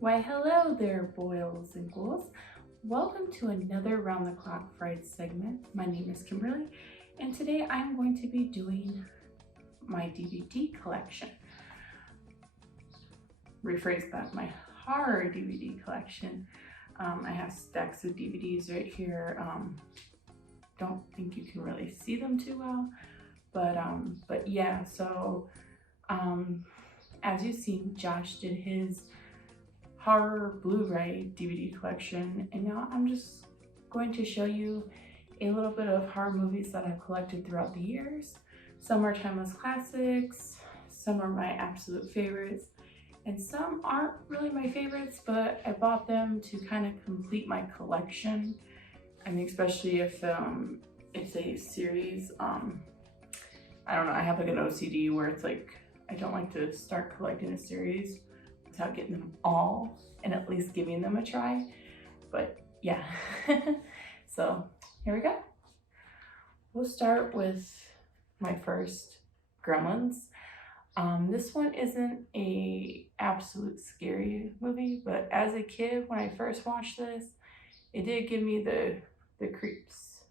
Why hello there, boils and ghouls. Welcome to another Round the Clock Fright segment. My name is Kimberly, and today I'm going to be doing my DVD collection. Rephrase that, my horror DVD collection. I have stacks of DVDs right here. Don't think you can really see them too well, but yeah, so as you've seen, Josh did his horror Blu-ray DVD collection, and now I'm just going to show you a little bit of horror movies that I've collected throughout the years. Some are timeless classics, some are my absolute favorites, and some aren't really my favorites, but I bought them to kind of complete my collection. I mean, especially if it's a series. I don't know, I have like an OCD where it's like I don't like to start collecting a series without getting them all and at least giving them a try. But yeah, so here we go. We'll start with my first, Gremlins. This one isn't a absolute scary movie, but as a kid, when I first watched this, it did give me the creeps,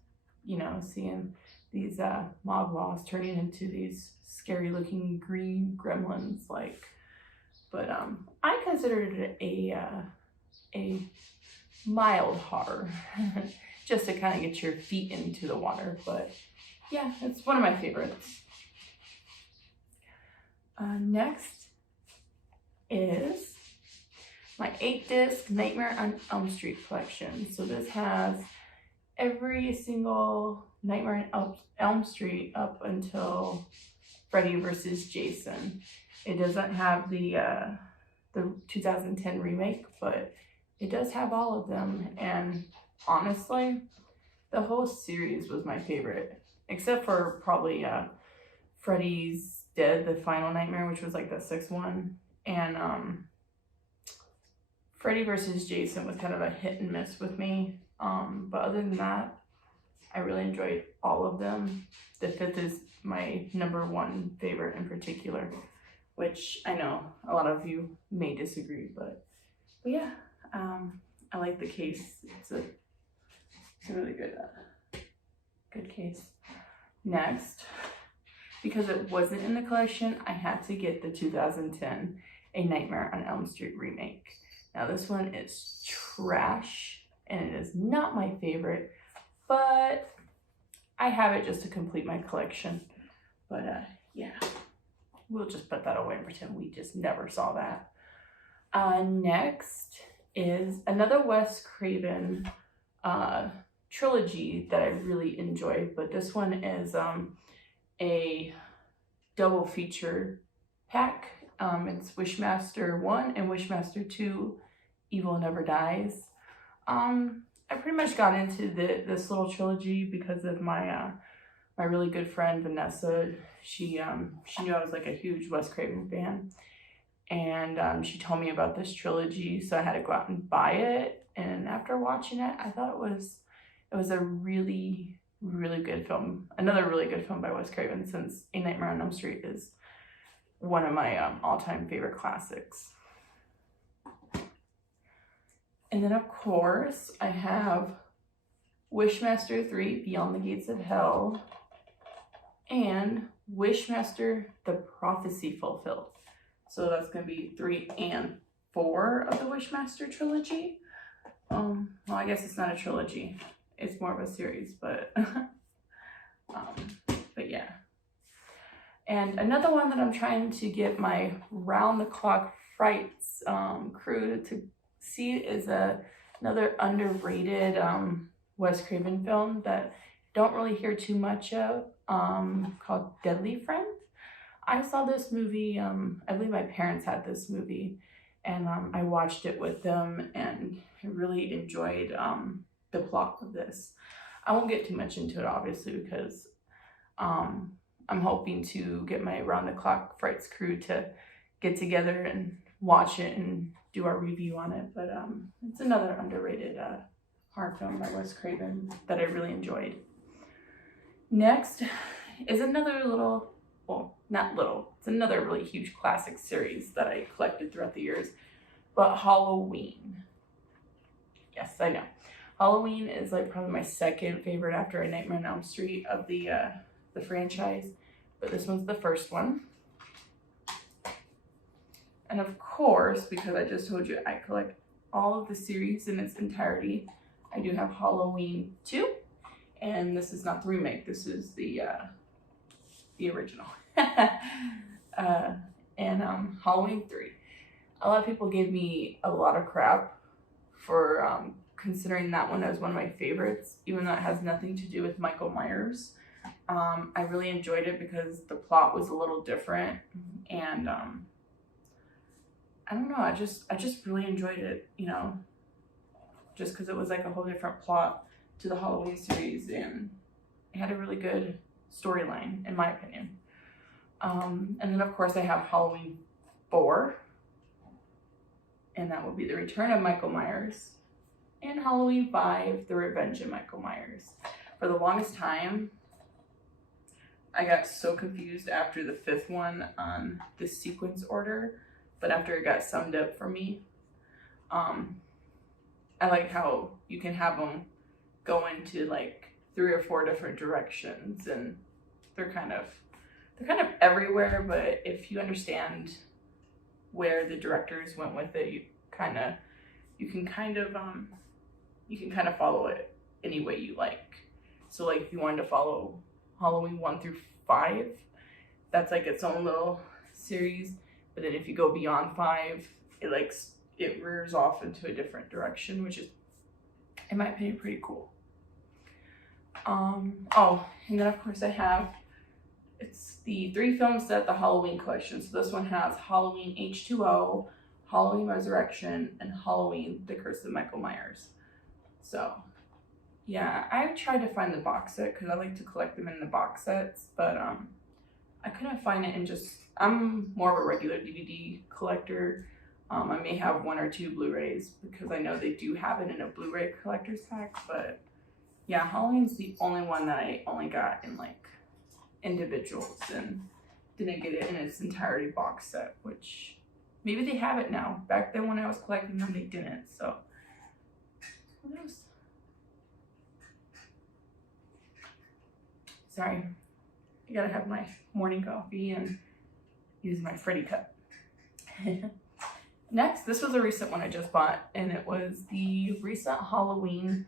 you know, seeing these mogwais turning into these scary looking green gremlins, like. But I considered it a mild horror, just to kind of get your feet into the water. But yeah, it's one of my favorites. Next is my 8-disc Nightmare on Elm Street collection. So this has every single Nightmare on Elm Street up until Freddy vs. Jason. It doesn't have the 2010 remake, but it does have all of them. And honestly, the whole series was my favorite, except for probably Freddy's Dead, the Final Nightmare, which was like the 6th one. And Freddy vs. Jason was kind of a hit and miss with me. But other than that, I really enjoyed all of them. The 5th is my #1 favorite in particular, which I know a lot of you may disagree, but yeah, I like the case. It's a really good case. Next, because it wasn't in the collection, I had to get the 2010 A Nightmare on Elm Street remake. Now this one is trash, and it is not my favorite, but I have it just to complete my collection. But yeah. We'll just put that away and pretend we just never saw that. Next is another Wes Craven trilogy that I really enjoy, but this one is a double feature pack. It's Wishmaster 1 and Wishmaster 2, Evil Never Dies. I pretty much got into this little trilogy because of my my really good friend Vanessa. She knew I was like a huge Wes Craven fan, and she told me about this trilogy, so I had to go out and buy it. And after watching it, I thought it was a really good film. Another really good film by Wes Craven, since A Nightmare on Elm Street is one of my all-time favorite classics. And then of course I have Wishmaster 3, Beyond the Gates of Hell, and Wishmaster, The Prophecy Fulfilled. So that's going to be 3 and 4 of the Wishmaster trilogy. Well, I guess it's not a trilogy. It's more of a series, but yeah. And another one that I'm trying to get my round-the-clock frights crew to see is another underrated Wes Craven film that don't really hear too much of, called Deadly Friend. I saw this movie, I believe my parents had this movie, and I watched it with them, and I really enjoyed the plot of this. I won't get too much into it, obviously, because I'm hoping to get my Round the Clock Frights crew to get together and watch it and do our review on it. But it's another underrated horror film by Wes Craven that I really enjoyed. Next is another little, well, not little, it's another really huge classic series that I collected throughout the years. but Halloween. Yes, I know. Halloween is like probably my second favorite after A Nightmare on Elm Street of the franchise, but this one's the first one. And of course, because I just told you I collect all of the series in its entirety, I do have Halloween 2, and this is not the remake. This is the original. And Halloween 3. A lot of people gave me a lot of crap for considering that one as one of my favorites, even though it has nothing to do with Michael Myers. I really enjoyed it because the plot was a little different, and I don't know, I just really enjoyed it, you know, just because it was like a whole different plot to the Halloween series, and it had a really good storyline, in my opinion. And then of course I have Halloween 4, and that will be the return of Michael Myers, and Halloween 5, the revenge of Michael Myers. For the longest time, I got so confused after the 5th one on the sequence order, but after it got summed up for me, I like how you can have them go into like 3 or 4 different directions, and they're kind of everywhere, but if you understand where the directors went with it, you can kind of follow it any way you like. So like if you wanted to follow Halloween 1 through 5, that's like its own little series. But then if you go beyond 5, it rears off into a different direction, which is, in my opinion, pretty cool. Oh, and then of course it's the 3 film set, the Halloween collection. So this one has Halloween H2O, Halloween Resurrection, and Halloween The Curse of Michael Myers. So yeah, I tried to find the box set because I like to collect them in the box sets, but I couldn't find it in I'm more of a regular DVD collector. I may have 1 or 2 Blu-rays because I know they do have it in a Blu-ray collector's pack, but yeah, Halloween's the only one that I only got in like individuals and didn't get it in its entirety box set, which maybe they have it now. Back then when I was collecting them, they didn't, so who knows? Sorry, I gotta have my morning coffee and use my Freddy cup. Next, this was a recent one I just bought, and it was the recent Halloween,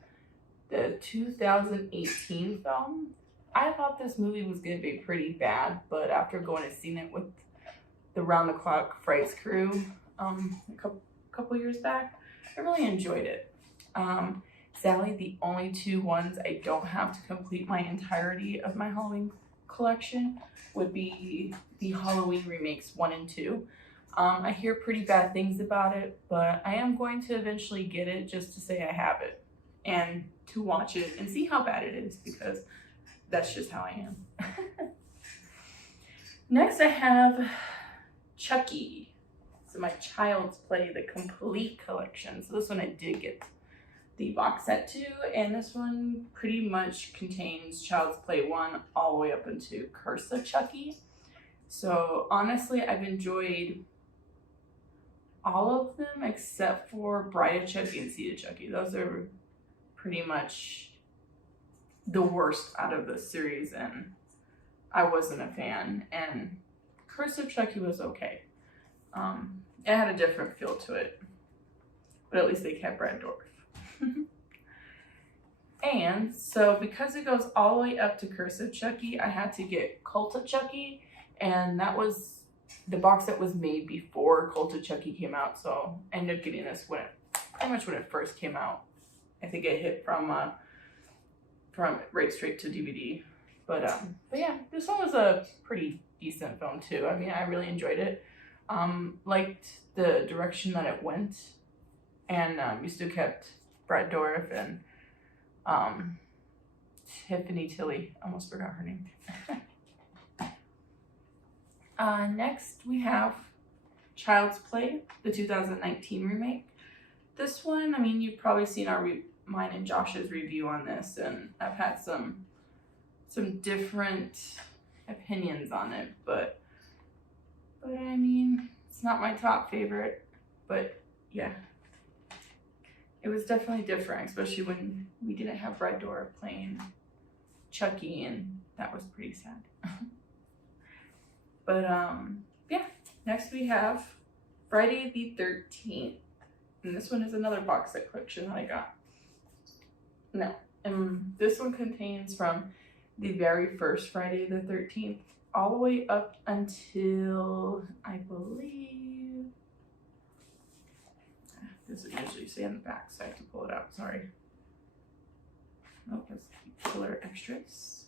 the 2018 film. I thought this movie was going to be pretty bad, but after going and seeing it with the Round the Clock Frights crew a couple years back, I really enjoyed it. Sadly, the only 2 ones I don't have to complete my entirety of my Halloween collection would be the Halloween remakes 1 and 2. I hear pretty bad things about it, but I am going to eventually get it just to say I have it and to watch it and see how bad it is, because that's just how I am. Next I have Chuckie. So my Child's Play, the complete collection. So this one I did get the box set too, and this one pretty much contains Child's Play 1 all the way up into Curse of Chuckie. So honestly, I've enjoyed all of them except for Bride of Chuckie and Seed of Chuckie. Those are pretty much the worst out of the series, and I wasn't a fan. And Curse of Chuckie was okay. It had a different feel to it, but at least they kept Brad Dourif. And so because it goes all the way up to Curse of Chuckie, I had to get Cult of Chuckie, and that was the box that was made before Cult of Chuckie came out. So I ended up getting this pretty much when it first came out. I think it hit from right straight to DVD. But yeah, this one was a pretty decent film too. I mean, I really enjoyed it. Liked the direction that it went, and you still kept Brad Dourif and Tiffany Tilly. Almost forgot her name. Next we have Child's Play, the 2019 remake. This one, I mean, you've probably seen mine and Josh's review on this, and I've had some different opinions on it, but I mean, it's not my top favorite, but yeah, it was definitely different, especially when we didn't have Red Door playing Chuckie, and that was pretty sad. But yeah, next we have Friday the 13th, and this one is another box set collection that I got. No, and this one contains from the very first Friday the 13th all the way up until, I believe, this is usually say on the back, so I have to pull it out, sorry. Oh, that's killer extras.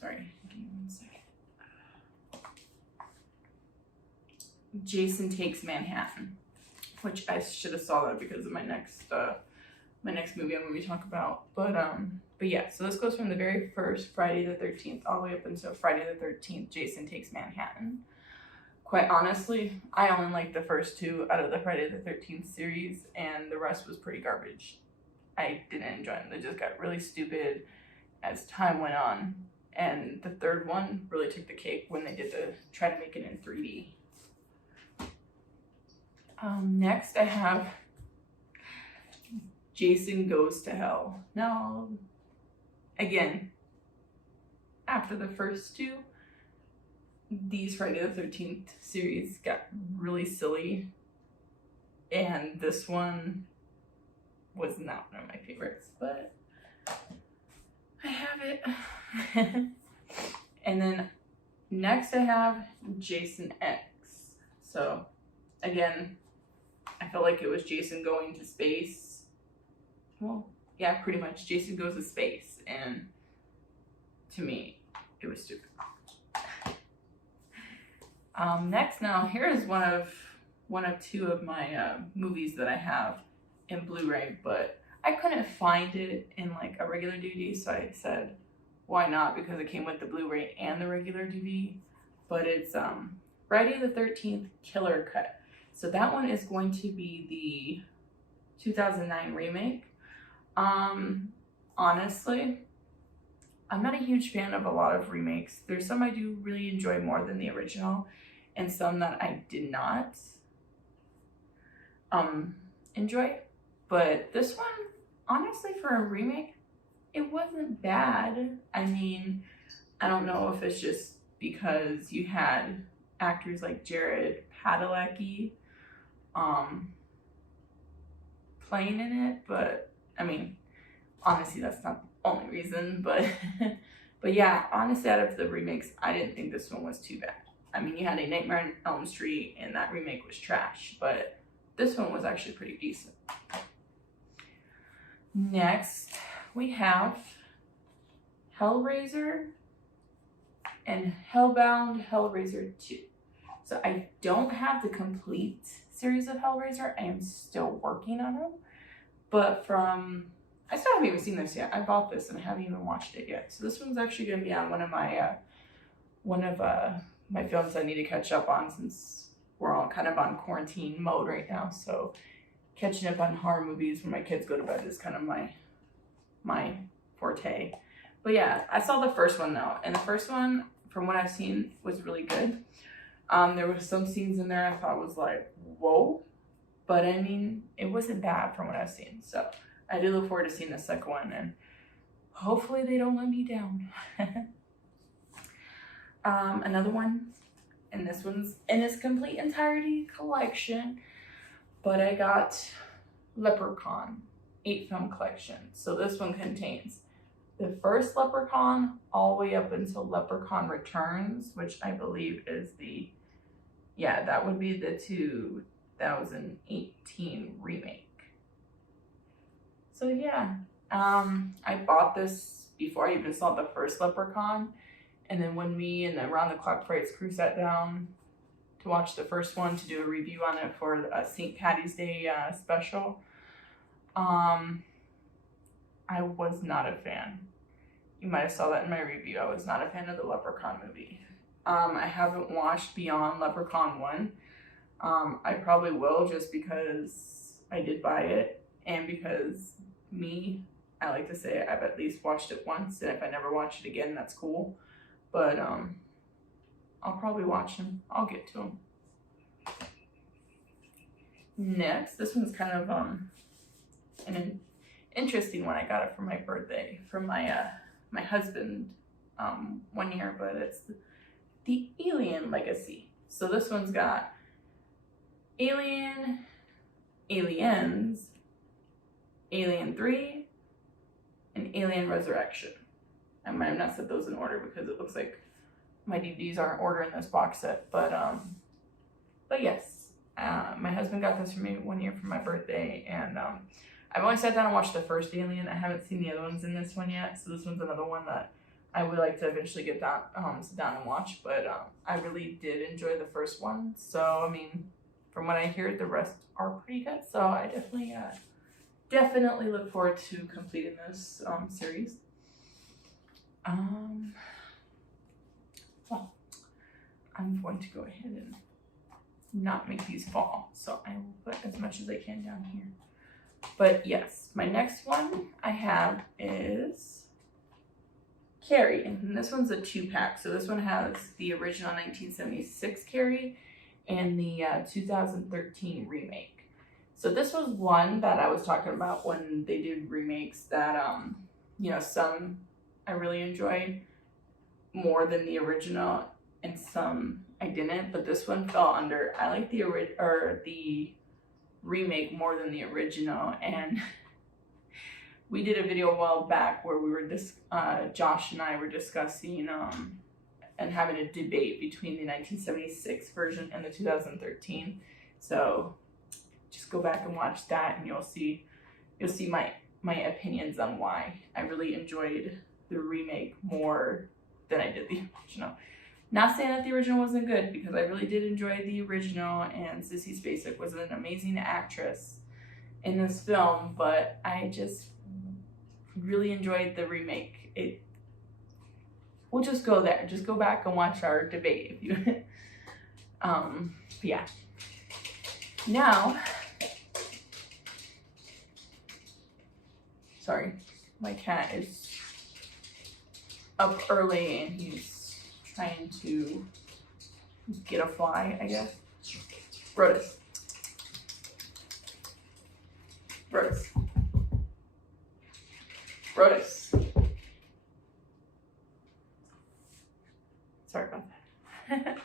Sorry, give me 1 second. Jason Takes Manhattan, which I should have saw that because of my next movie I'm going to talk about. But yeah, so this goes from the very first Friday the 13th all the way up until Friday the 13th, Jason Takes Manhattan. Quite honestly, I only liked the first 2 out of the Friday the 13th series, and the rest was pretty garbage. I didn't enjoy them. They just got really stupid as time went on. And the third one really took the cake when they did try to make it in 3D. Next I have Jason Goes to Hell. Now, again, after the first 2, these Friday the 13th series got really silly, and this one was not one of my favorites, but I have it. And then next I have Jason X. So again, I felt like it was Jason going to space. Well, yeah, pretty much. Jason goes to space, and to me, it was stupid. Next, now here is one of 2 of my movies that I have in Blu-ray, but I couldn't find it in like a regular DVD, so I said, why not? Because it came with the Blu-ray and the regular DVD. But it's Friday the 13th Killer Cut. So that one is going to be the 2009 remake. Honestly, I'm not a huge fan of a lot of remakes. There's some I do really enjoy more than the original, and some that I did not enjoy. But this one, honestly, for a remake, it wasn't bad. I mean, I don't know if it's just because you had actors like Jared Padalecki playing in it, but I mean, honestly, that's not the only reason, but but yeah, honestly, out of the remakes, I didn't think this one was too bad. I mean, you had a Nightmare on Elm Street, and that remake was trash, but this one was actually pretty decent. Next, we have Hellraiser and Hellbound Hellraiser 2. So I don't have the complete series of Hellraiser. I am still working on them. But I still haven't even seen this yet. I bought this and I haven't even watched it yet. So this one's actually going to be on one of my films I need to catch up on, since we're all kind of on quarantine mode right now. So catching up on horror movies when my kids go to bed is kind of my forte. But yeah, I saw the first one though, and the first one, from what I've seen, was really good. There were some scenes in there I thought was like, whoa, but I mean, it wasn't bad from what I've seen. So I do look forward to seeing the second one, and hopefully they don't let me down. Another one, and this one's in its complete entirety collection, but I got Leprechaun 8-film collection. So this one contains the first Leprechaun all the way up until Leprechaun Returns, which I believe is that would be the 2018 remake. So yeah, I bought this before I even saw the first Leprechaun, and then when me and the Around the Clock Frights crew sat down to watch the first one to do a review on it for a St. Patty's Day special, I was not a fan. You might have saw that in my review. I was not a fan of the Leprechaun movie. I haven't watched beyond Leprechaun 1. I probably will, just because I did buy it, and because I like to say I've at least watched it once, and if I never watch it again, that's cool. But I'll probably watch them. I'll get to them. Next, this one's kind of an interesting one. I got it for my birthday from my husband 1 year, but it's the Alien Legacy. So this one's got Alien, Aliens, Alien 3, and Alien Resurrection. I might have not said those in order because it looks like my DVDs aren't ordered in this box set, but yes, my husband got this for me 1 year for my birthday, and I've only sat down and watched the first Alien. I haven't seen the other ones in this one yet, so this one's another one that I would like to eventually get down, sit down and watch, but I really did enjoy the first one, so I mean, from what I hear, the rest are pretty good, so I definitely look forward to completing this series. Well, I'm going to go ahead and not make these fall, so I will put as much as I can down here. But yes, my next one I have is Carrie, and this one's a 2-pack. So this one has the original 1976 Carrie and the 2013 remake. So this was one that I was talking about when they did remakes that you know, some I really enjoyed more than the original, and some I didn't. But this one fell under. I like the remake more than the original, and we did a video a while back where we were Josh and I were discussing and having a debate between the 1976 version and the 2013. So just go back and watch that, and you'll see my opinions on why I really enjoyed the remake more than I did the original. Not saying that the original wasn't good, because I really did enjoy the original, and Sissy Spacek was an amazing actress in this film, but I just really enjoyed the remake. We'll just go there. Just go back and watch our debate if you yeah. Now, sorry, my cat is up early and he's trying to get a fly, I guess. Brodus. Brodus. Brodus. Sorry about that.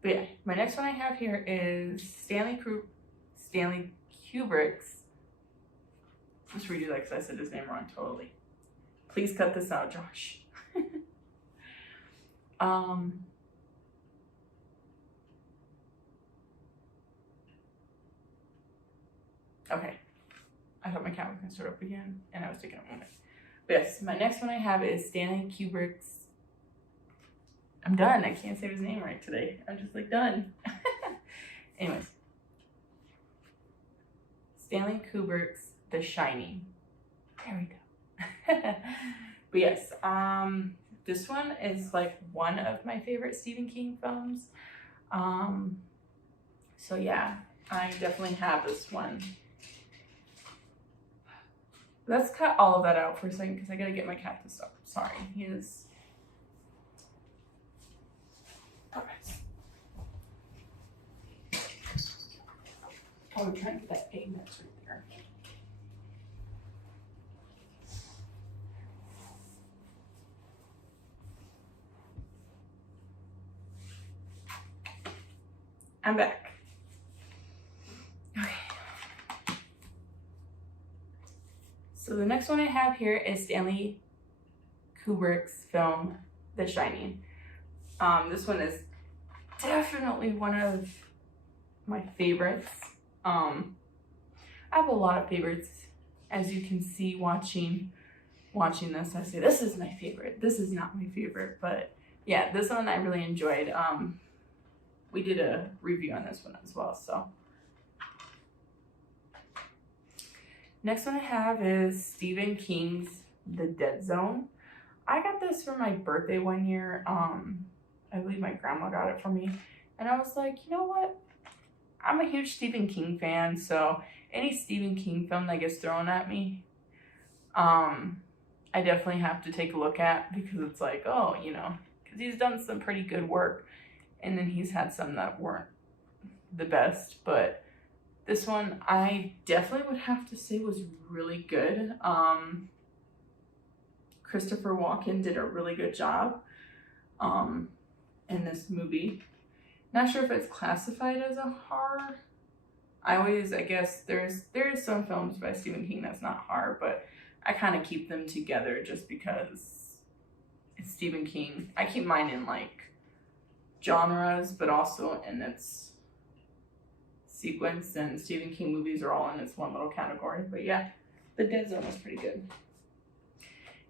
But yeah, my next one I have here is Stanley Kubrick's. Let's redo that because I said his name wrong totally. Please cut this out, Josh. Okay. I thought my cat was gonna start up again, and I was taking a moment. But yes, my next one I have is Stanley Kubrick's. I'm done. I can't say his name right today. I'm just like done. Anyways, Stanley Kubrick's The Shining. There we go. But yes, this one is like one of my favorite Stephen King films. So yeah, I definitely have this one. Let's cut all of that out for a second because I gotta get my cat to stop. Sorry, he is. Alright. Oh, I'm trying to get that egg that's right there. I'm back. Okay. So the next one I have here is Stanley Kubrick's film, The Shining. This one is definitely one of my favorites. I have a lot of favorites, as you can see watching this. I say this is my favorite. This is not my favorite, but yeah, this one I really enjoyed. We did a review on this one as well. So next one I have is Stephen King's The Dead Zone. I got this for my birthday 1 year. I believe my grandma got it for me, and I was like, you know what? I'm a huge Stephen King fan, so any Stephen King film that gets thrown at me, I definitely have to take a look at, because it's like, oh, you know, because he's done some pretty good work. And then he's had some that weren't the best, but this one I definitely would have to say was really good. Christopher Walken did a really good job in this movie. Not sure if it's classified as a horror. I guess there is some films by Stephen King that's not horror, but I kind of keep them together just because it's Stephen King. I keep mine in like genres, but also in its sequence, and Stephen King movies are all in its one little category. But yeah, The Dead Zone was pretty good.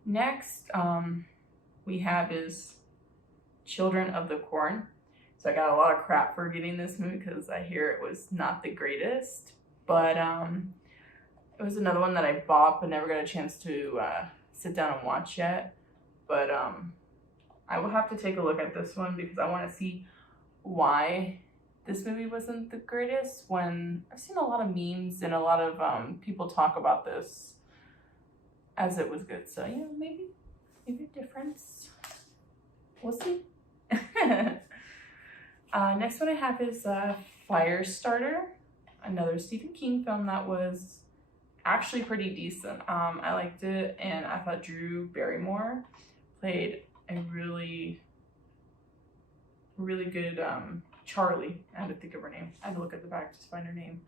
Next, we have is Children of the Corn. So I got a lot of crap for getting this movie because I hear it was not the greatest, but it was another one that I bought but never got a chance to sit down and watch yet. But I will have to take a look at this one because I want to see why this movie wasn't the greatest, when I've seen a lot of memes and a lot of people talk about this as it was good. So, maybe a difference. We'll see. Next one I have is Firestarter, another Stephen King film that was actually pretty decent. I liked it, and I thought Drew Barrymore played a really, really good Charlie. I had to think of her name. I had to look at the back to find her name.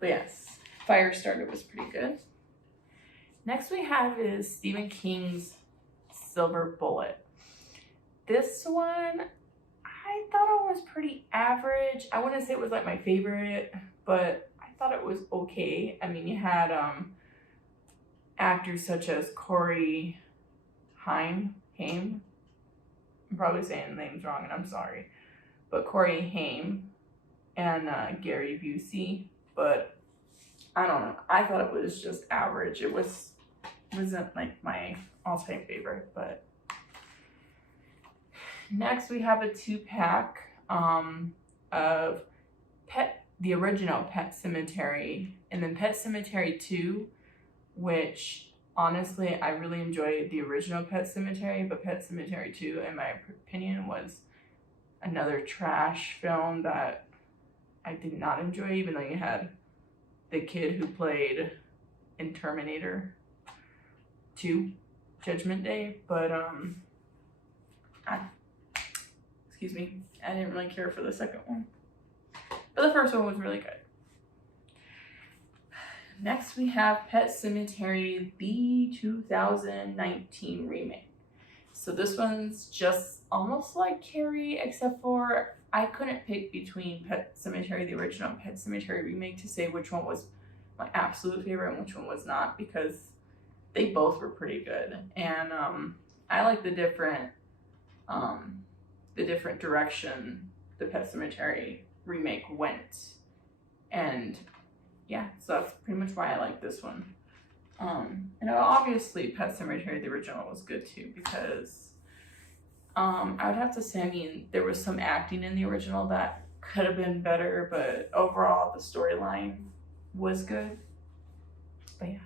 But yes, Firestarter was pretty good. Next we have is Stephen King's Silver Bullet. This one, I thought it was pretty average. I wouldn't say it was like my favorite, but I thought it was okay. I mean, you had actors such as Corey Haim. I'm probably saying the names wrong, and I'm sorry. But Corey Haim and Gary Busey. But I don't know. I thought it was just average. It wasn't like my all-time favorite, but next we have a 2-pack of the original Pet Sematary, and then Pet Sematary 2, which honestly I really enjoyed the original Pet Sematary, but Pet Sematary 2, in my opinion, was another trash film that I did not enjoy, even though you had the kid who played in Terminator 2, Judgment Day, but excuse me, I didn't really care for the second one. But the first one was really good. Next we have Pet Sematary, the 2019 remake. So this one's just almost like Carrie, except for I couldn't pick between Pet Sematary, the original, and Pet Sematary remake to say which one was my absolute favorite and which one was not, because they both were pretty good. And I like the different direction the Pet Sematary remake went. And yeah, so that's pretty much why I like this one. And obviously Pet Sematary, the original, was good too, because I would have to say, I mean, there was some acting in the original that could have been better, but overall the storyline was good. But yeah.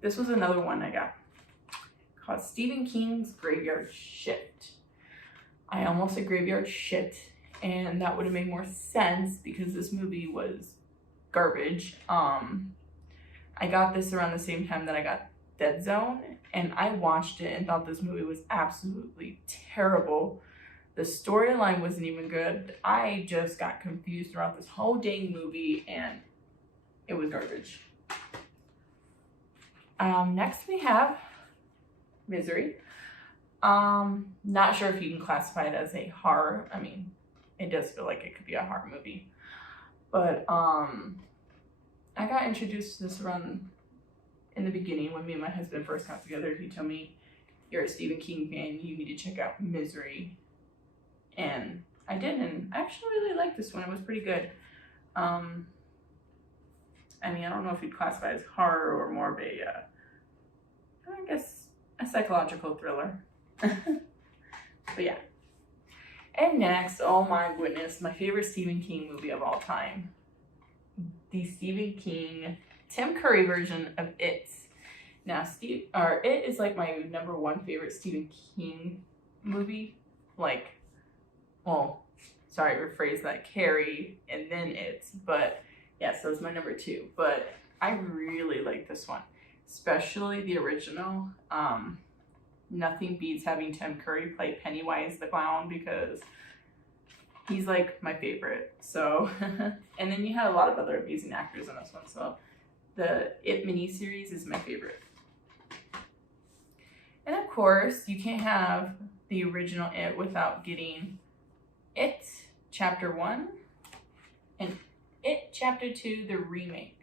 This was another one I got called Stephen King's Graveyard Shift. I almost said Graveyard Shit, and that would have made more sense because this movie was garbage. I got this around the same time that I got Dead Zone, and I watched it and thought this movie was absolutely terrible. The storyline wasn't even good. I just got confused throughout this whole dang movie, and it was garbage. Next we have Misery. Not sure if you can classify it as a horror. I mean, it does feel like it could be a horror movie. But I got introduced to this around in the beginning when me and my husband first got together. He told me, "You're a Stephen King fan, you need to check out Misery." And I did, and I actually really liked this one. It was pretty good. I mean, I don't know if you'd classify it as horror or more of a, I guess, a psychological thriller. But yeah. And next, oh my goodness, my favorite Stephen King movie of all time. The Stephen King Tim Curry version of It. Now, It is like my #1 favorite Stephen King movie. like, well, sorry, rephrase that, Carrie and then It. But yes, that was my number 2. But I really like this one, especially the original. Nothing beats having Tim Curry play Pennywise the clown, because he's like my favorite. So, and then you had a lot of other amazing actors in this one. So the It miniseries is my favorite. And of course, you can't have the original It without getting It Chapter 1 and It Chapter 2, the remake.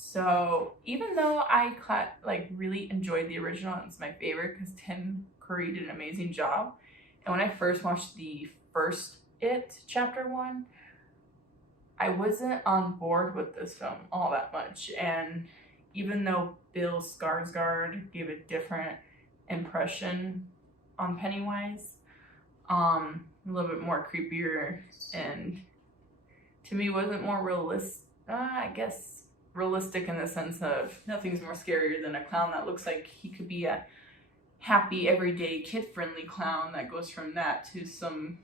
So even though I really enjoyed the original, and it's my favorite because Tim Curry did an amazing job. And when I first watched the first It Chapter 1, I wasn't on board with this film all that much. And even though Bill Skarsgård gave a different impression on Pennywise, a little bit more creepier, and to me wasn't more realistic, realistic in the sense of nothing's more scarier than a clown that looks like he could be a happy, everyday, kid-friendly clown that goes from that to some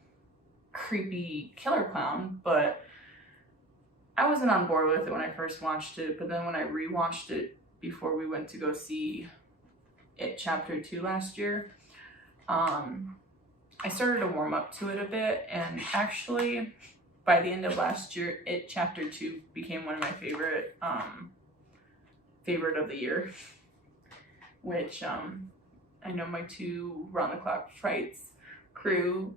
creepy killer clown. But I wasn't on board with it when I first watched it, but then when I rewatched it before we went to go see It Chapter 2 last year, I started to warm up to it a bit, and actually by the end of last year, It Chapter 2 became one of my favorite of the year, which I know my 2 Round the Clock Frights crew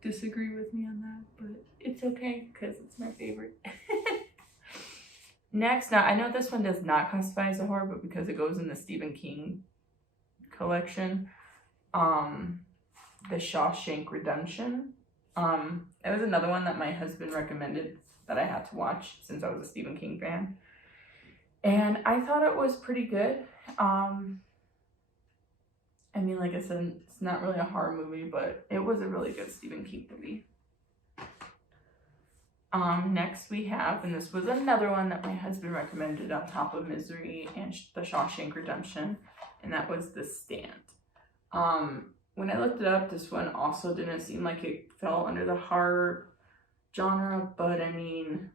disagree with me on that, but it's okay because it's my favorite. Next, now I know this one does not classify as a horror, but because it goes in the Stephen King collection, the Shawshank Redemption. It was another one that my husband recommended that I had to watch since I was a Stephen King fan. And I thought it was pretty good. I mean, like I said, it's not really a horror movie, but it was a really good Stephen King movie. Next we have, and this was another one that my husband recommended on top of Misery and the Shawshank Redemption, and that was The Stand. When I looked it up, this one also didn't seem like it fell under the horror genre, but I mean,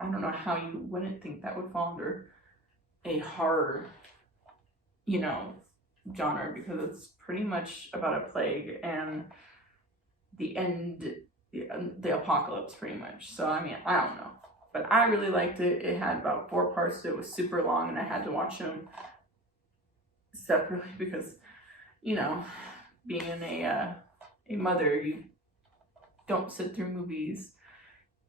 I don't know how you wouldn't think that would fall under a horror, genre, because it's pretty much about a plague and the end, the apocalypse, pretty much. So, I mean, I don't know. But I really liked it. It had about 4 parts, so it was super long, and I had to watch them separately because, being a mother, you don't sit through movies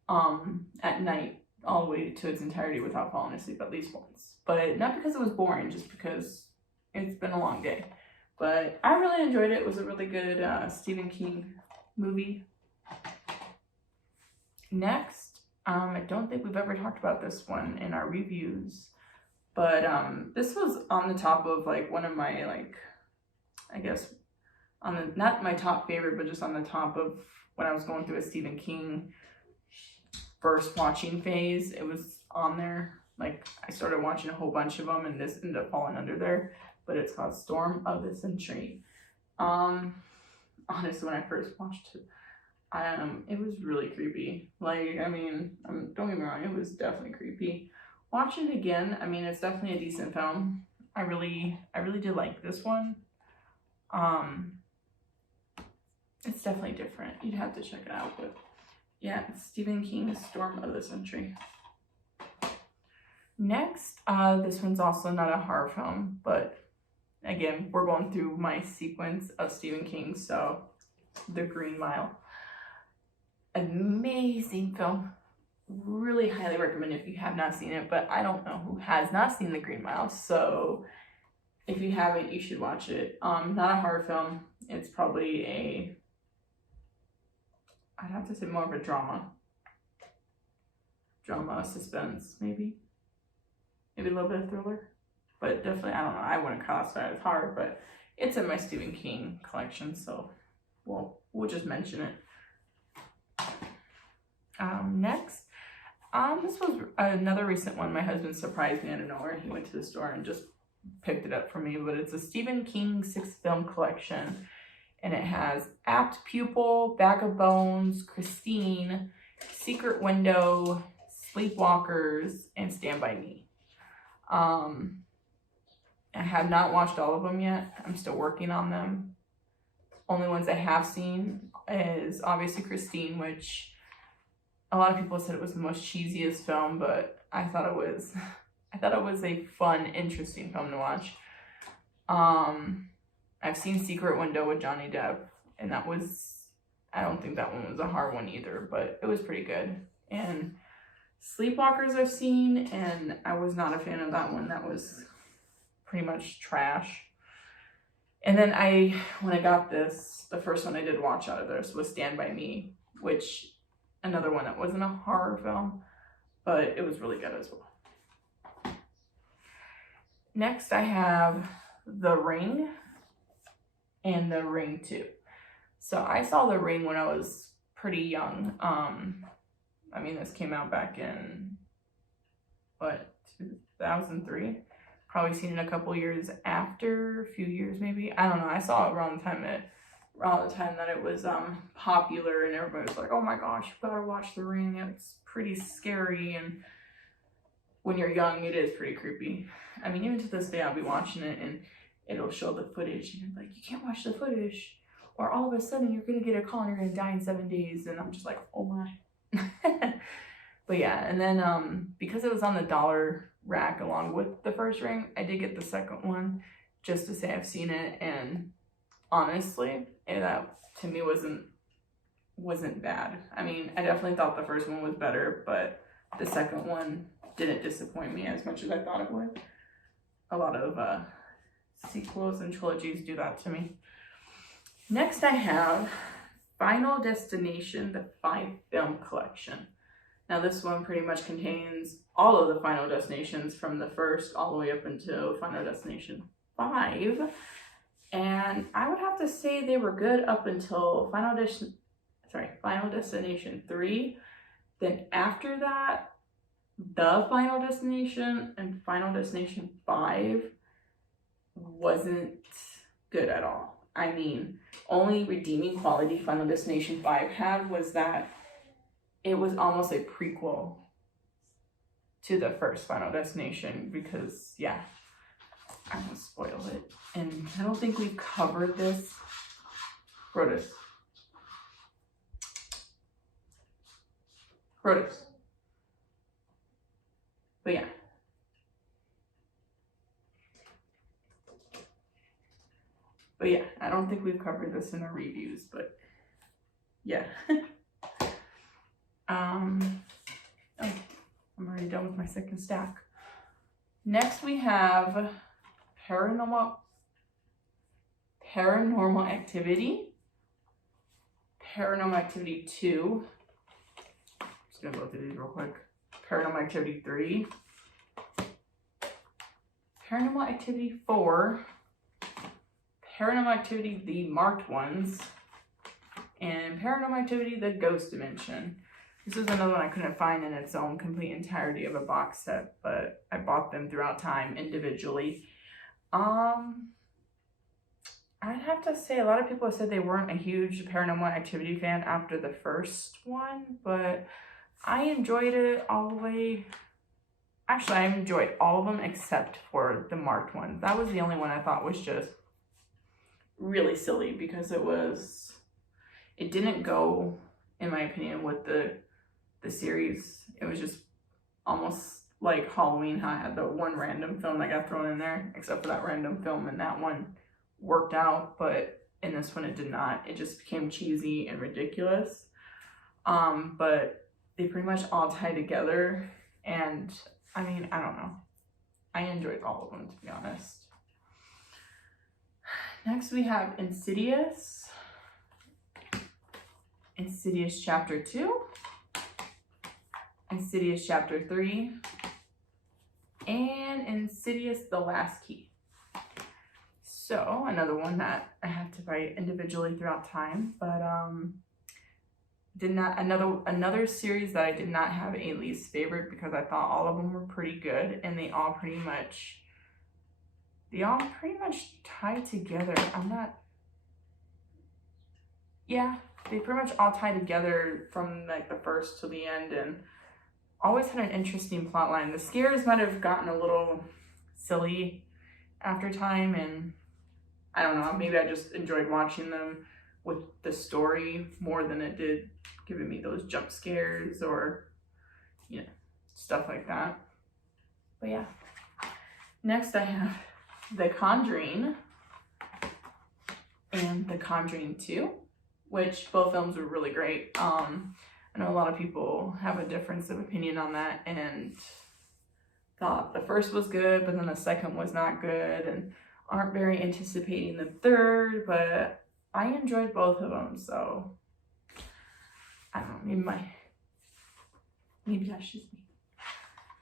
at night all the way to its entirety without falling asleep at least once. But not because it was boring, just because it's been a long day. But I really enjoyed it. It was a really good Stephen King movie. Next, I don't think we've ever talked about this one in our reviews, but this was on the top of one of my not my top favorite, but just on the top of when I was going through a Stephen King first watching phase. It was on there. I started watching a whole bunch of them, and this ended up falling under there. But it's called Storm of the Century. Honestly, when I first watched it, it was really creepy. Don't get me wrong, it was definitely creepy. Watching it again, it's definitely a decent film. I really did like this one. It's definitely different. You'd have to check it out, but yeah, it's Stephen King's Storm of the Century. Next, this one's also not a horror film, but again, we're going through my sequence of Stephen King, so The Green Mile. Amazing film. Really highly recommend if you have not seen it, but I don't know who has not seen The Green Mile, so if you haven't, you should watch it. Not a horror film. It's probably I'd have to say more of a drama. Drama, suspense, maybe a little bit of thriller, but definitely, I don't know, I wouldn't classify it as horror, but it's in my Stephen King collection, so we'll just mention it. Next, this was another recent one. My husband surprised me out of nowhere. He went to the store and just picked it up for me, but it's a Stephen King 6 film collection, And it has Apt Pupil, Bag of Bones, Christine, Secret Window, Sleepwalkers, and Stand By Me. I have not watched all of them yet. I'm still working on them. Only ones I have seen is obviously Christine, which a lot of people said it was the most cheesiest film, but I thought it was a fun, interesting film to watch. I've seen Secret Window with Johnny Depp, and I don't think that one was a hard one either, but it was pretty good. And Sleepwalkers I've seen, and I was not a fan of that one. That was pretty much trash. And then when I got this, the first one I did watch out of this was Stand By Me, which another one that wasn't a horror film, but it was really good as well. Next I have The Ring and The Ring 2. So I saw The Ring when I was pretty young. I mean, this came out back in, 2003? Probably seen it a couple years after, a few years maybe. I don't know. I saw it around the time that it was popular, and everybody was like, oh my gosh, you gotta watch The Ring. It's pretty scary, and when you're young, it is pretty creepy. I mean, even to this day, I'll be watching it, and it'll show the footage, and you're like, you can't watch the footage, or all of a sudden, you're gonna get a call, and you're gonna die in 7 days, and I'm just like, oh my. But yeah, and then because it was on the dollar rack along with the first Ring, I did get the second one just to say I've seen it, and honestly, that to me wasn't bad. I mean, I definitely thought the first one was better, but the second one didn't disappoint me as much as I thought it would. A lot of sequels and trilogies do that to me. Next I have Final Destination, the 5-film collection. Now this one pretty much contains all of the Final Destinations from the first all the way up until Final Destination 5. And I would have to say they were good up until Final Destination 3. Then after that, the Final Destination and Final Destination 5 wasn't good at all. I mean, only redeeming quality Final Destination 5 had was that it was almost a prequel to the first Final Destination, because, yeah, I won't spoil it. And I don't think we've covered this. Grotus. But yeah. I don't think we've covered this in our reviews, but yeah. Oh, I'm already done with my second stack. Next we have Paranormal Activity, Paranormal Activity 2. Just gonna go through these real quick. Paranormal Activity 3, Paranormal Activity 4, Paranormal Activity the Marked Ones, and Paranormal Activity the Ghost Dimension. This is another one I couldn't find in its own complete entirety of a box set, but I bought them throughout time individually. I'd have to say a lot of people have said they weren't a huge Paranormal Activity fan after the first one, but I enjoyed it all the way. Actually, I enjoyed all of them except for the Marked One. That was the only one I thought was just really silly, because it didn't go, in my opinion, with the series. It was just almost like Halloween, how I had the one random film that got thrown in there, except for that random film, and that one worked out, but in this one it did not. It just became cheesy and ridiculous. But they pretty much all tie together, and I mean, I don't know. I enjoyed all of them, to be honest. Next we have Insidious Chapter 2, Insidious Chapter 3, and Insidious The Last Key. So another one that I had to buy individually throughout time, but another series that I did not have a least favorite, because I thought all of them were pretty good, and they all pretty much tie together. yeah, they pretty much all tie together from like the first to the end, and always had an interesting plot line. The scares might have gotten a little silly after time, and I don't know, maybe I just enjoyed watching them with the story more than it did giving me those jump scares or, you know, stuff like that. But yeah. Next I have The Conjuring and The Conjuring 2, which both films were really great. I know a lot of people have a difference of opinion on that and thought the first was good, but then the second was not good, and aren't very anticipating the third, but I enjoyed both of them, so I don't know, maybe that's just me.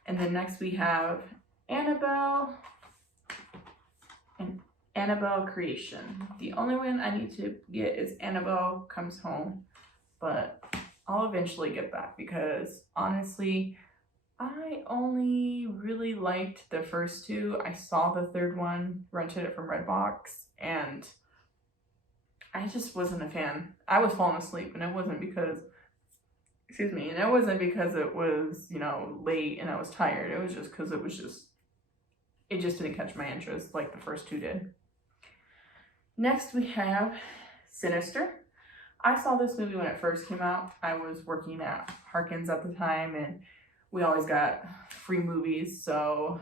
And then next we have Annabelle and Annabelle Creation. The only one I need to get is Annabelle Comes Home, but I'll eventually get that because honestly, I only really liked the first two. I saw the third one, rented it from Redbox, and I just wasn't a fan. I was falling asleep, and it wasn't because, and it wasn't because it was, you know, late and I was tired. It was just because it just didn't catch my interest like the first two did. Next we have Sinister. I saw this movie when it first came out. I was working at Harkins at the time, and we always got free movies, so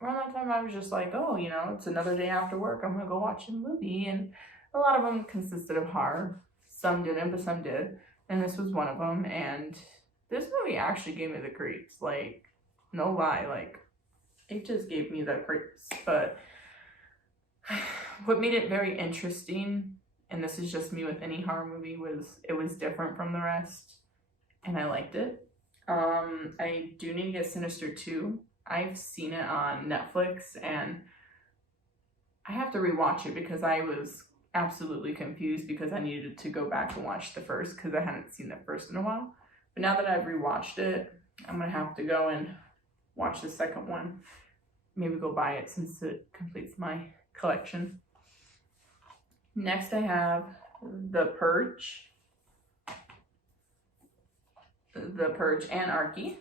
around that time I was just like, oh, you know, it's another day after work, I'm gonna go watch a movie, and a lot of them consisted of horror. Some didn't, but some did, and this was one of them, and this movie actually gave me the creeps, like, no lie, like, it just gave me the creeps, but what made it very interesting, and this is just me with any horror movie, was it was different from the rest, and I liked it. I do need to get Sinister 2. I've seen it on Netflix, and I have to rewatch it because I was absolutely confused because I needed to go back and watch the first because I hadn't seen the first in a while. But now that I've rewatched it, I'm going to have to go and watch the second one. Maybe go buy it since it completes my collection. Next I have The Purge. The Purge Anarchy,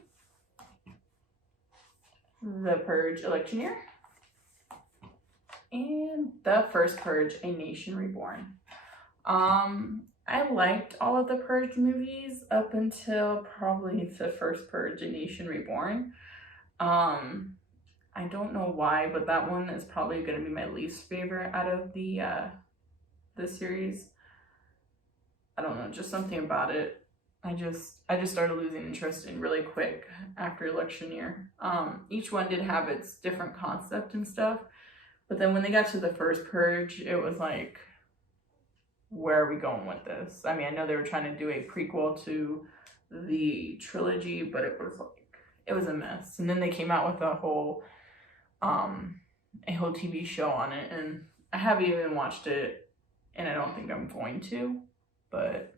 The Purge Election Year, and The First Purge, A Nation Reborn. I liked all of the Purge movies up until probably The First Purge, A Nation Reborn. I don't know why, but that one is probably going to be my least favorite out of the series. I don't know, just something about it. I just started losing interest in really quick after election year. Each one did have its different concept and stuff, but then when they got to the first Purge, it was like, where are we going with this? I mean, I know they were trying to do a prequel to the trilogy, but it was a mess. And then they came out with a whole TV show on it, and I haven't even watched it, and I don't think I'm going to, but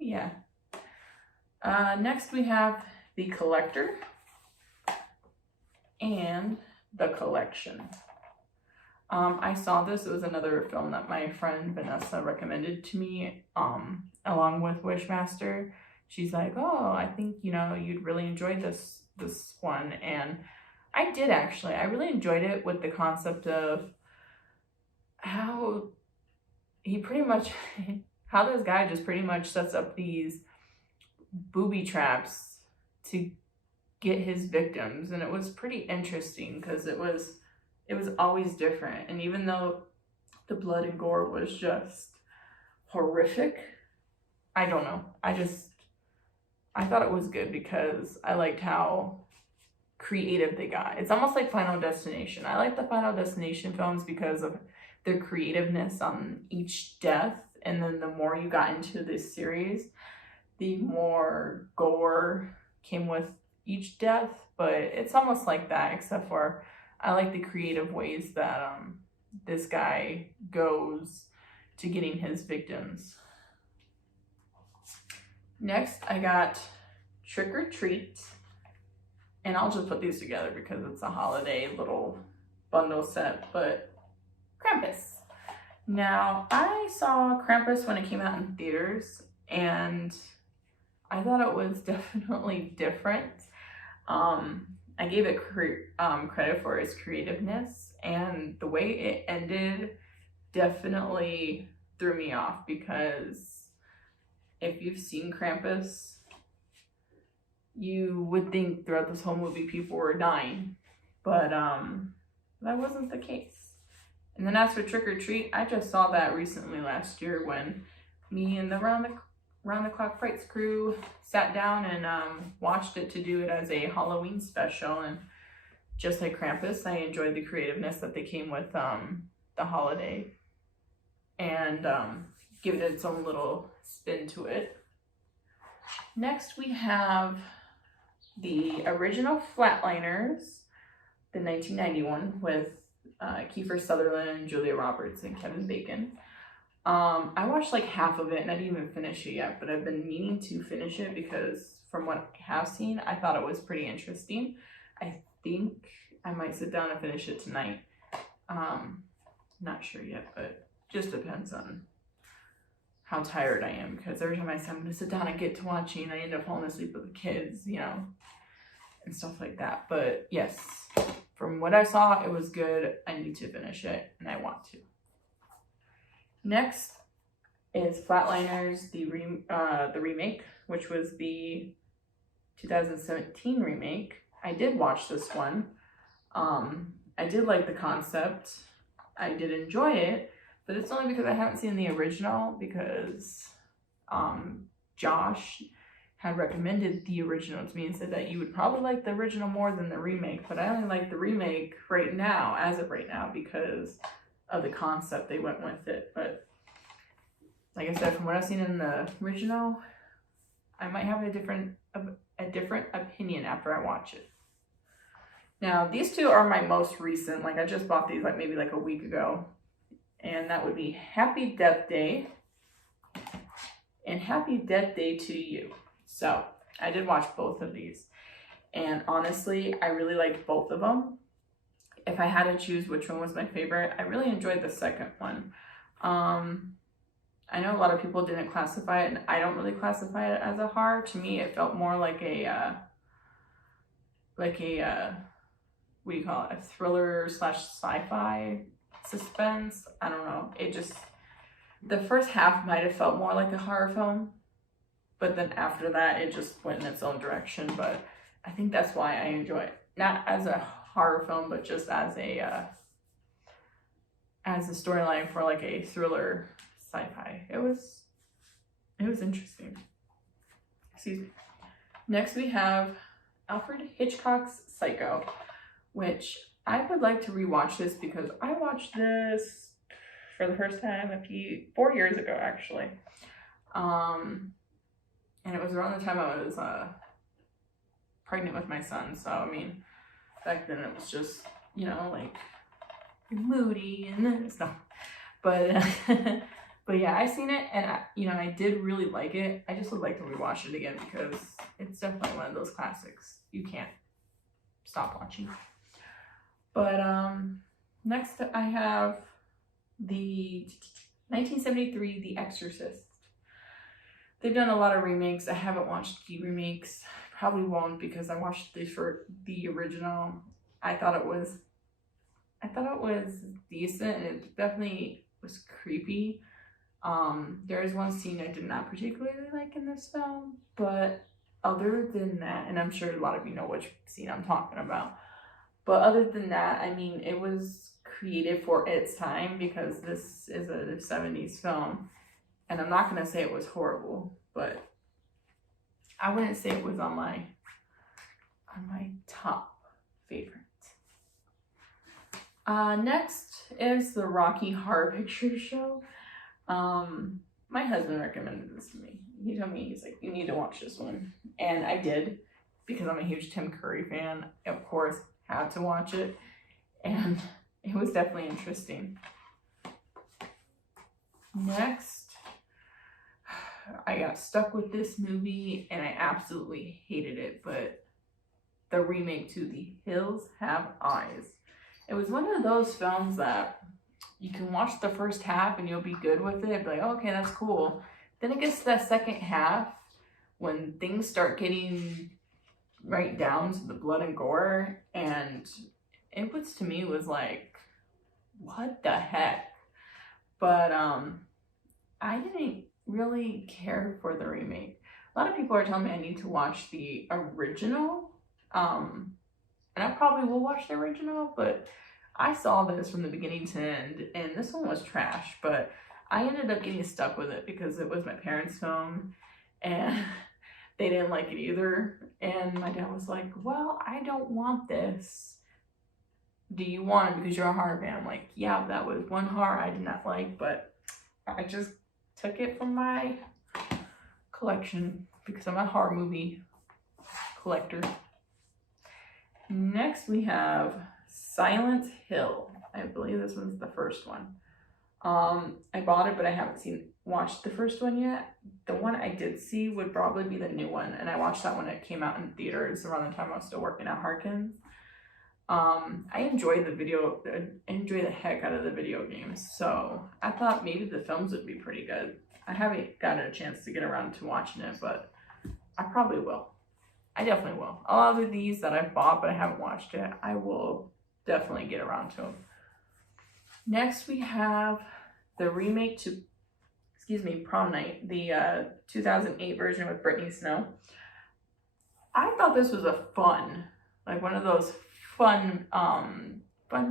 yeah. Next we have The Collector and The Collection. I saw this. It was another film that my friend Vanessa recommended to me, along with Wishmaster. She's like, oh, I think, you know, you'd really enjoy this one. And I did actually. I really enjoyed it with the concept of how this guy just pretty much sets up these booby traps to get his victims, and it was pretty interesting because it was always different. And even though the blood and gore was just horrific, I don't know, I thought it was good because I liked how creative they got. It's almost like Final Destination. I like the Final Destination films because of their creativeness on each death, and then the more you got into this series, the more gore came with each death. But it's almost like that, except for I like the creative ways that this guy goes to getting his victims. Next, I got Trick or Treat, and I'll just put these together because it's a holiday little bundle set, but Krampus. Now, I saw Krampus when it came out in theaters, and I thought it was definitely different. I gave it credit for its creativeness, and the way it ended definitely threw me off, because if you've seen Krampus, you would think throughout this whole movie people were dying, but that wasn't the case. And then as for Trick or Treat, I just saw that recently last year when me and the Round the Clock Frights crew sat down and watched it to do it as a Halloween special. And just like Krampus, I enjoyed the creativeness that they came with the holiday, and giving it its own little spin to it. Next we have the original Flatliners, the 1991 with Kiefer Sutherland, Julia Roberts, and Kevin Bacon. I watched like half of it and I didn't even finish it yet, but I've been meaning to finish it because from what I have seen, I thought it was pretty interesting. I think I might sit down and finish it tonight. Not sure yet, but just depends on how tired I am, because every time I say I'm gonna sit down and get to watching, I end up falling asleep with the kids, you know, and stuff like that. But yes, from what I saw, it was good. I need to finish it, and I want to. Next is Flatliners, the remake, which was the 2017 remake. I did watch this one. I did like the concept. I did enjoy it, but it's only because I haven't seen the original, because Josh had recommended the original to me and said that you would probably like the original more than the remake, but I only like the remake right now, as of right now, because of the concept they went with it. But like I said, from what I've seen in the original, I might have a different opinion after I watch it. Now, these two are my most recent. Like, I just bought these like maybe like a week ago, and that would be Happy Death Day and Happy Death Day to You. So I did watch both of these, and honestly, I really liked both of them. If I had to choose which one was my favorite, I really enjoyed the second one. I know a lot of people didn't classify it, and I don't really classify it as a horror. To me, it felt more like a what do you call it? A thriller / sci-fi suspense. I don't know. It just, the first half might have felt more like a horror film, but then after that, it just went in its own direction. But I think that's why I enjoy it. Not as a horror film, but just as a storyline for like a thriller sci-fi. It was interesting. Excuse me. Next we have Alfred Hitchcock's Psycho, which I would like to rewatch this, because I watched this for the first time 4 years ago, actually. And it was around the time I was pregnant with my son. So, I mean, back then it was just, you know, like moody and stuff. But but yeah, I seen it, and I did really like it. I just would like to rewatch it again, because it's definitely one of those classics you can't stop watching. But next I have the 1973 The Exorcist. They've done a lot of remakes. I haven't watched the remakes. Probably won't, because I watched the original. I thought it was decent, and it definitely was creepy. There is one scene I did not particularly like in this film, but other than that, and I'm sure a lot of you know which scene I'm talking about, but other than that, I mean, it was created for its time, because this is a 70s film, and I'm not going to say it was horrible, but I wouldn't say it was on my top favorite. Next is the Rocky Horror Picture Show. My husband recommended this to me. He told me, he's like, you need to watch this one. And I did, because I'm a huge Tim Curry fan. Of course, had to watch it. And it was definitely interesting. Next, I got stuck with this movie, and I absolutely hated it, but the remake to The Hills Have Eyes. It was one of those films that you can watch the first half and you'll be good with it, be like, oh, okay, that's cool. Then it gets to that second half when things start getting right down to the blood and gore, and it was, to me, was like, what the heck? But I didn't really care for the remake. A lot of people are telling me I need to watch the original, and I probably will watch the original, but I saw this from the beginning to end, and this one was trash, but I ended up getting stuck with it because it was my parents' film, and they didn't like it either, and my dad was like, well, I don't want this. Do you want it because you're a horror fan? I'm like, yeah, that was one horror I did not like, but I just took it from my collection because I'm a horror movie collector. Next we have Silent Hill. I believe this one's the first one. I bought it, but I haven't watched the first one yet. The one I did see would probably be the new one, and I watched that when it came out in theaters around the time I was still working at Harkins. I enjoy the heck out of the video games, so I thought maybe the films would be pretty good. I haven't gotten a chance to get around to watching it, but I probably will. I definitely will. A lot of these that I've bought but I haven't watched yet, I will definitely get around to them. Next we have the remake to, Prom Night, the 2008 version with Brittany Snow. I thought this was a fun, like one of those fun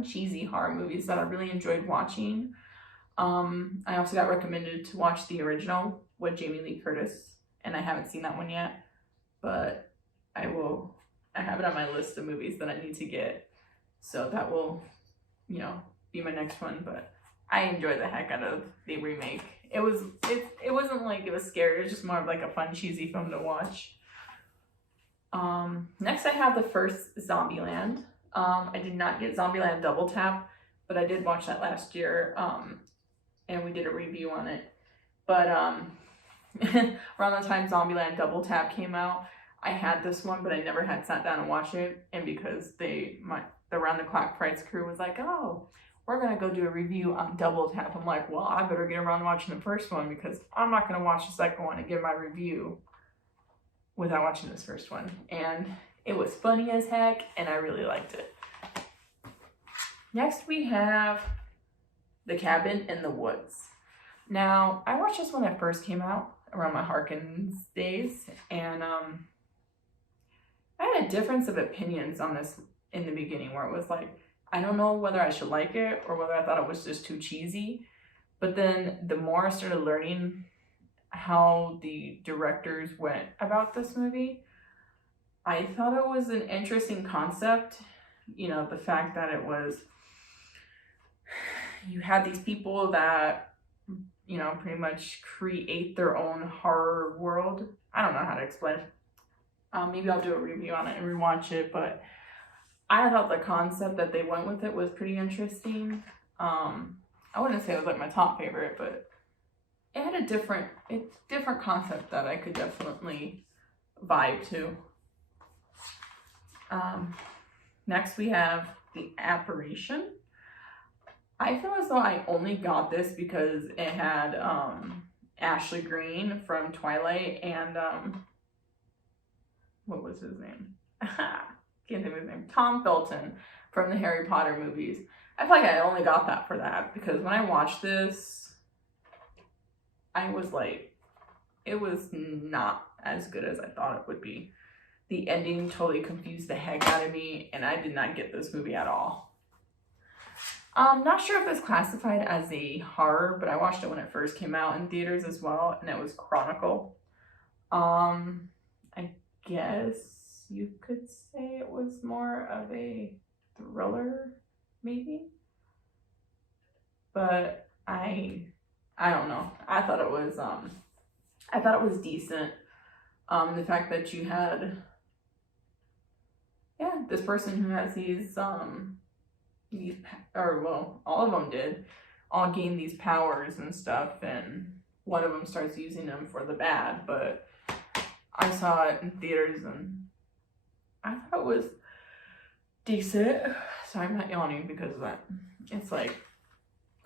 cheesy horror movies that I really enjoyed watching. I also got recommended to watch the original with Jamie Lee Curtis, and I haven't seen that one yet, but I have it on my list of movies that I need to get, so that will, be my next one. But I enjoyed the heck out of the remake. It wasn't like it was scary, it was just more of like a fun cheesy film to watch. Next I have the first Zombieland. I did not get Zombieland Double Tap, but I did watch that last year, and we did a review on it. But around the time Zombieland Double Tap came out, I had this one, but I never had sat down and watched it. And because the Round the Clock Frights crew was like, oh, we're gonna go do a review on Double Tap. I'm like, well, I better get around to watching the first one because I'm not gonna watch the second one and give my review without watching this first one. And it was funny as heck, and I really liked it. Next we have The Cabin in the Woods. Now, I watched this when it first came out around my Harkins days, and I had a difference of opinions on this in the beginning, where it was like, I don't know whether I should like it or whether I thought it was just too cheesy. But then the more I started learning how the directors went about this movie, I thought it was an interesting concept. The fact that it was, you had these people that, pretty much create their own horror world. I don't know how to explain it. Maybe I'll do a review on it and rewatch it, but I thought the concept that they went with it was pretty interesting. I wouldn't say it was like my top favorite, but it had a different concept that I could definitely vibe to. Next we have the Apparition. I feel as though I only got this because it had Ashley Greene from Twilight and what was his name? Can't think of his name. Tom Felton from the Harry Potter movies. I feel like I only got that for that because when I watched this, I was like, it was not as good as I thought it would be. The ending totally confused the heck out of me, and I did not get this movie at all. I'm not sure if it's classified as a horror, but I watched it when it first came out in theaters as well, and it was Chronicle. I guess you could say it was more of a thriller, maybe. But I don't know. I thought it was decent. The fact that you had, this person who has all of them did, all gain these powers and stuff, and one of them starts using them for the bad, but I saw it in theaters and I thought it was decent. Sorry, I'm not yawning because of that. It's like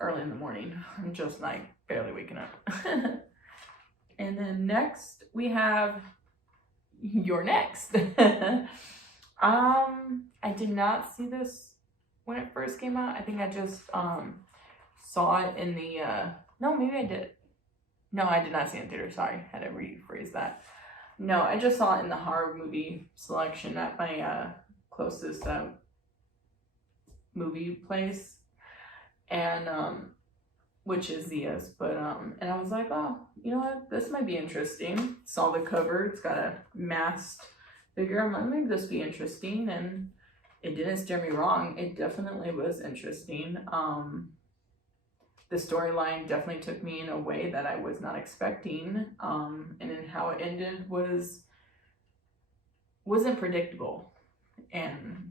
early in the morning. I'm just like barely waking up. And then next we have You're Next. I did not see this when it first came out. I think I just saw it in the no, maybe I did. No, I did not see it in theater. Sorry, I had to rephrase that. No, I just saw it in the horror movie selection at my closest movie place, and which is Zia's. But and I was like, oh, you know what, this might be interesting. Saw the cover. It's got a masked figure. I'm like, maybe this be interesting, and it didn't steer me wrong. It definitely was interesting. The storyline definitely took me in a way that I was not expecting, and then how it ended wasn't predictable, and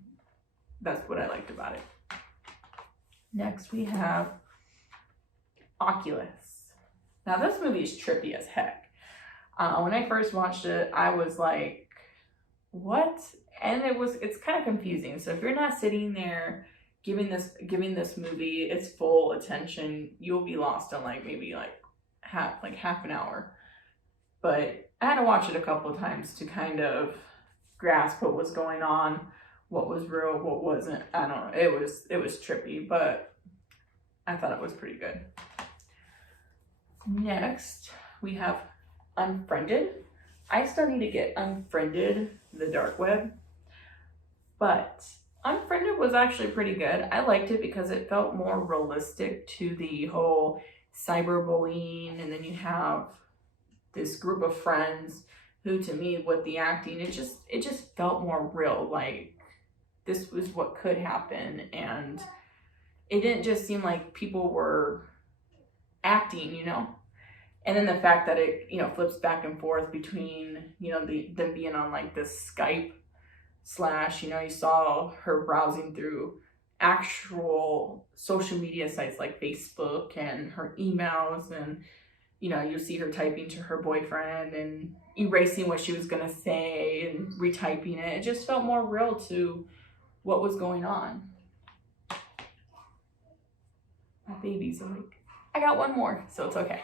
that's what I liked about it. Next we have Oculus. Now this movie is trippy as heck. When I first watched it, I was like, what? And it's kind of confusing. So if you're not sitting there giving this movie its full attention, you'll be lost in like maybe like half an hour. But I had to watch it a couple of times to kind of grasp what was going on, what was real, what wasn't. I don't know. It was trippy, but I thought it was pretty good. Next, we have Unfriended. I still need to get Unfriended, the dark web, but Unfriended was actually pretty good. I liked it because it felt more realistic to the whole cyberbullying, and then you have this group of friends who, to me, with the acting, it just felt more real. Like this was what could happen, and it didn't just seem like people were acting, you know. And then the fact that it, you know, flips back and forth between, you know, them being on like this Skype / you know, you saw her browsing through actual social media sites like Facebook and her emails, and you know, you see her typing to her boyfriend and erasing what she was gonna say and retyping it. It just felt more real to what was going on. My baby's awake. I got one more, so it's okay.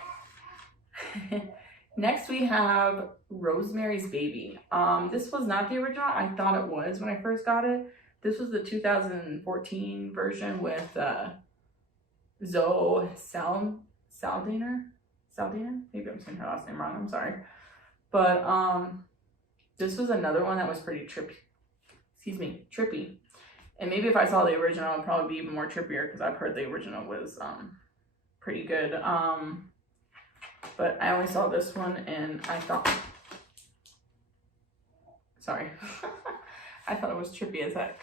Next we have Rosemary's Baby. This was not the original. I thought it was when I first got it. This was the 2014 version with Zoe Saldana. Maybe I'm saying her last name wrong. I'm sorry. But this was another one that was pretty trippy. And maybe if I saw the original, it'd probably be even more trippier because I've heard the original was pretty good. But I only saw this one and I thought, sorry, I thought it was trippy as heck.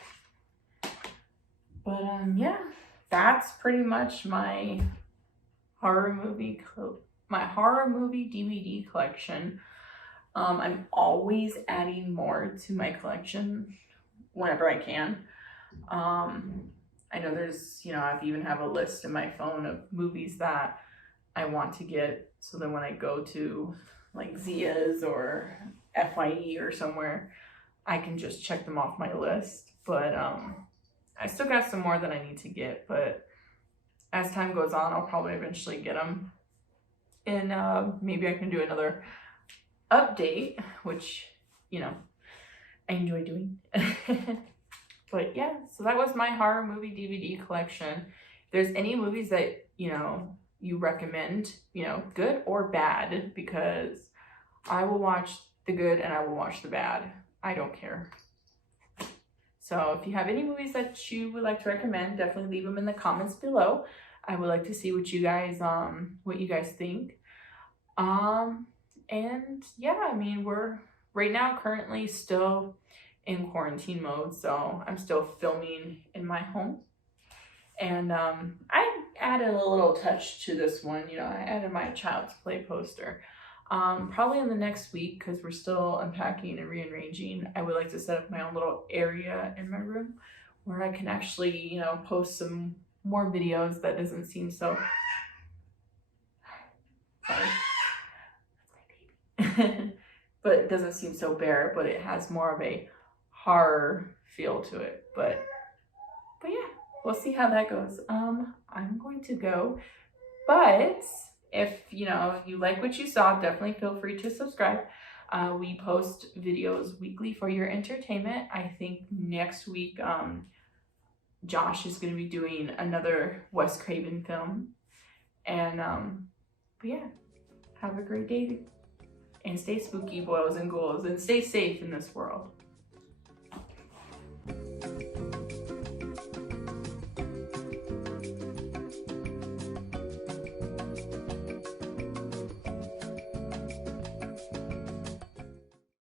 But yeah, that's pretty much my horror movie DVD collection. I'm always adding more to my collection whenever I can. I know there's, you know, I even have a list in my phone of movies that I want to get, so then when I go to like Zia's or FYE or somewhere, I can just check them off my list. But I still got some more that I need to get, but as time goes on, I'll probably eventually get them. And maybe I can do another update, which, you know, I enjoy doing. But yeah, so that was my horror movie DVD collection. If there's any movies that, you know, you recommend, you know, good or bad, because I will watch the good and I will watch the bad. I don't care. So if you have any movies that you would like to recommend, definitely leave them in the comments below. I would like to see what you guys think. And yeah, I mean, we're right now currently still in quarantine mode, so I'm still filming in my home. And I added a little touch to this one. You know, I added my Child's Play poster. Probably in the next week, because we're still unpacking and rearranging, I would like to set up my own little area in my room where I can actually, you know, post some more videos that doesn't seem so... Sorry. That's my baby. But it doesn't seem so bare, but it has more of a horror feel to it. But yeah, we'll see how that goes. I'm going to go. But if you like what you saw, definitely feel free to subscribe. We post videos weekly for your entertainment. I think next week Josh is going to be doing another Wes Craven film. And but yeah, have a great day and stay spooky, boys and ghouls, and stay safe in this world.